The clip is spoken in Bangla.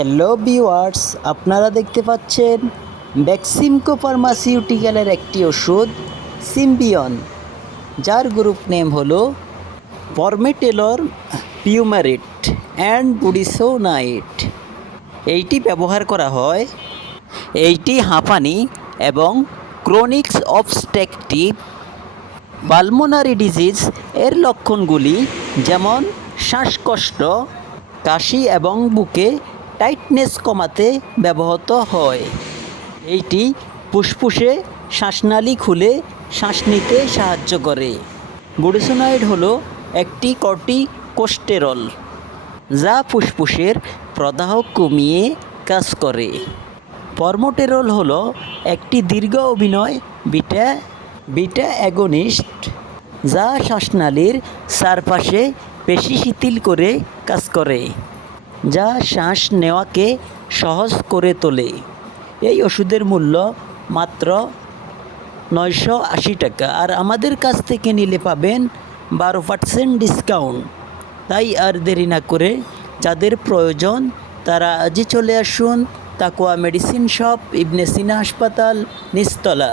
হ্যালো ভিউয়ার্স আপনারা দেখতে পাচ্ছেন ভ্যাক্সিমকো ফার্মাসিউটিক্যালের একটি ওষুধ সিম্বিয়ন যার গ্রুপ নেম হলো পরমেটেলর পিউমারিট অ্যান্ড বুডিসোনাইট এইটি ব্যবহার করা হয় এইটি হাঁপানি এবং ক্রোনিক্স অবস্ট্রাকটিভ পালমোনারি ডিজিজ এর লক্ষণগুলি যেমন শ্বাসকষ্ট, কাশি এবং বুকে টাইটনেস কমাতে ব্যবহৃত হয়। এইটি ফুসফুসে শ্বাসনালী খুলে শ্বাস নিতে সাহায্য করে। বুডিসোনাইড হল একটি কর্টিকোস্টেরল, যা ফুসফুসের প্রদাহ কমিয়ে কাজ করে। পরমোটেরল হল একটি দীর্ঘ অভিনয় বিটা বিটা অ্যাগনিস্ট, যা শ্বাসনালীর চারপাশে পেশি শিথিল করে কাজ করে। যা শ্বাস নেওয়াকে সহজ করে তোলে। এই ওষুধের মূল্য মাত্র নয়শো আশি টাকা। আর আমাদের কাছ থেকে নিলে পাবেন বারো পার্সেন্ট ডিসকাউন্ট। তাই আর দেরি না করে যাদের প্রয়োজন তারা আজই চলে আসুন তাকুয়া মেডিসিন শপ, ইবনে সিনা হাসপাতাল নিস্তলা